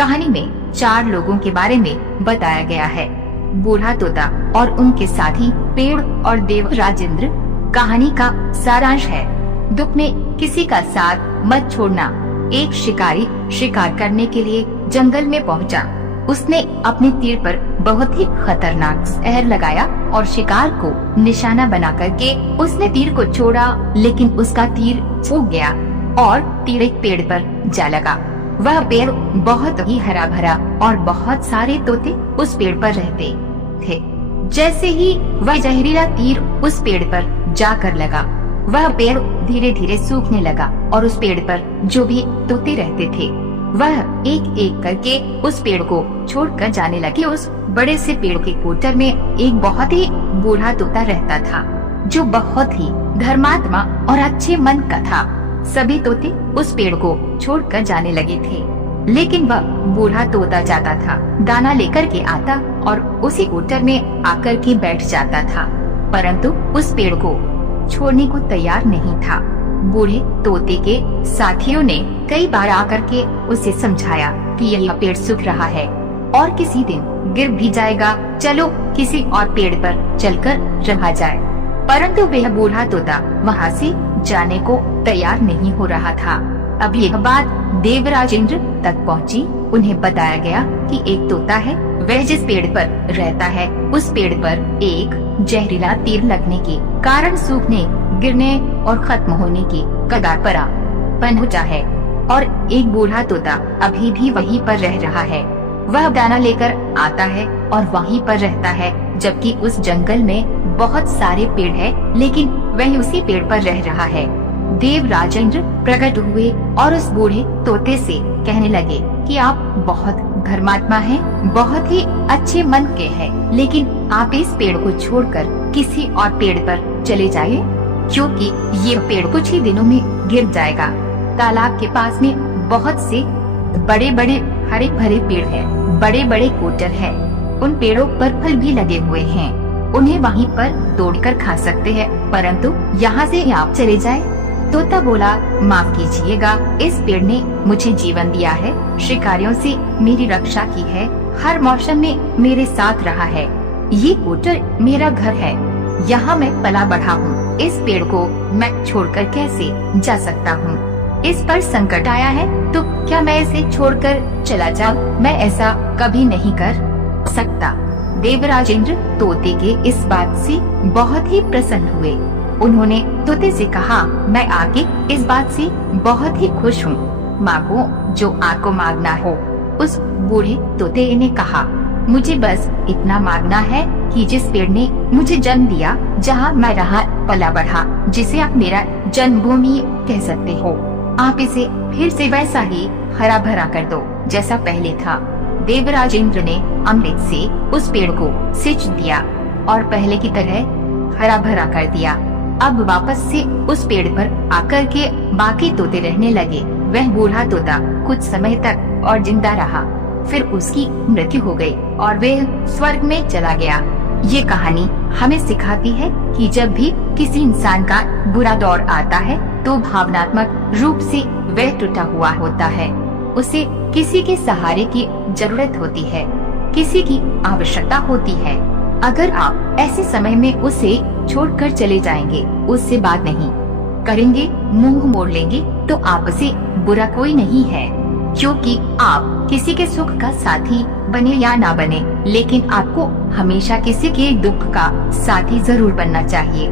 कहानी में 4 लोगों के बारे में बताया गया है। बूढ़ा तोता और उनके साथी पेड़ और देव राजेंद्र। कहानी का सारांश है, दुख में किसी का साथ मत छोड़ना। एक शिकारी शिकार करने के लिए जंगल में पहुंचा। उसने अपने तीर पर बहुत ही खतरनाक जहर लगाया और शिकार को निशाना बना करके उसने तीर को छोड़ा, लेकिन उसका तीर चूक गया और तीर एक पेड़ पर जा लगा। वह पेड़ बहुत ही हरा भरा और बहुत सारे तोते उस पेड़ पर रहते थे। जैसे ही वह जहरीला तीर उस पेड़ पर जाकर लगा, वह पेड़ धीरे धीरे सूखने लगा और उस पेड़ पर जो भी तोते रहते थे वह एक एक करके उस पेड़ को छोड़कर जाने लगे। उस बड़े से पेड़ के कोटर में एक बहुत ही बूढ़ा तोता रहता था, जो बहुत ही धर्मात्मा और अच्छे मन का था। सभी तोते उस पेड़ को छोड़कर जाने लगे थे, लेकिन वह बूढ़ा तोता जाता था, दाना लेकर के आता और उसी कोटर में आकर के बैठ जाता था, परंतु उस पेड़ को छोड़ने को तैयार नहीं था। बूढ़े तोते के साथियों ने कई बार आकर के उसे समझाया कि यह पेड़ सूख रहा है और किसी दिन गिर भी जाएगा, चलो किसी और पेड़ पर चलकर रहा जाए, परंतु वह बूढ़ा तोता वहाँ से जाने को तैयार नहीं हो रहा था। अब यह बात देव राजेंद्र तक पहुँची। उन्हें बताया गया कि एक तोता है, वह जिस पेड़ पर रहता है उस पेड़ पर एक जहरीला तीर लगने के कारण सूखने, गिरने और खत्म होने की कगार पर पहुंचा है और एक बूढ़ा तोता अभी भी वहीं पर रह रहा है। वह दाना लेकर आता है और वहीं पर रहता है, जबकि उस जंगल में बहुत सारे पेड़ है, लेकिन वह उसी पेड़ पर रह रहा है। देव राजेंद्र प्रकट हुए और उस बूढ़े तोते से कहने लगे कि आप बहुत धर्मात्मा हैं, बहुत ही अच्छे मन के हैं, लेकिन आप इस पेड़ को छोड़कर किसी और पेड़ पर चले जाइए, क्योंकि ये पेड़ कुछ ही दिनों में गिर जाएगा। तालाब के पास में बहुत से बड़े बड़े हरे भरे पेड़ हैं, बड़े बड़े कोटर हैं, उन पेड़ों पर फल भी लगे हुए हैं, उन्हें वहीं पर तोड़कर खा सकते हैं, परंतु यहाँ से आप चले जाए। तोता बोला, माफ कीजिएगा, इस पेड़ ने मुझे जीवन दिया है, शिकारियों से मेरी रक्षा की है, हर मौसम में मेरे साथ रहा है, ये कोटर मेरा घर है, यहाँ मैं पला बढ़ा हूँ, इस पेड़ को मैं छोड़कर कैसे जा सकता हूँ? इस पर संकट आया है तो क्या मैं इसे छोड़कर चला जाऊँ? मैं ऐसा कभी नहीं कर सकता। देवराजेंद्र तोते के इस बात से बहुत ही प्रसन्न हुए। उन्होंने तोते से कहा, मैं आगे इस बात से बहुत ही खुश हूँ, मांगो जो आपको मांगना हो। उस बूढ़े तोते ने कहा, मुझे बस इतना मांगना है कि जिस पेड़ ने मुझे जन्म दिया, जहाँ मैं रहा पला बढ़ा, जिसे आप मेरा जन्मभूमि कह सकते हो, आप इसे फिर से वैसा ही हरा भरा कर दो जैसा पहले था। देवराजेंद्र ने अमृत से उस पेड़ को सींच दिया और पहले की तरह हरा भरा कर दिया। अब वापस से उस पेड़ पर आकर के बाकी तोते रहने लगे। वह बूढ़ा तोता कुछ समय तक और जिंदा रहा, फिर उसकी मृत्यु हो गई और वह स्वर्ग में चला गया। ये कहानी हमें सिखाती है कि जब भी किसी इंसान का बुरा दौर आता है तो भावनात्मक रूप से वह टूटा हुआ होता है, उसे किसी के सहारे की जरूरत होती है, किसी की आवश्यकता होती है। अगर आप ऐसे समय में उसे छोड़कर चले जाएंगे, उससे बात नहीं करेंगे, मुंह मोड़ लेंगे, तो आपसे बुरा कोई नहीं है, क्योंकि आप किसी के सुख का साथी बने या ना बने, लेकिन आपको हमेशा किसी के दुख का साथी जरूर बनना चाहिए।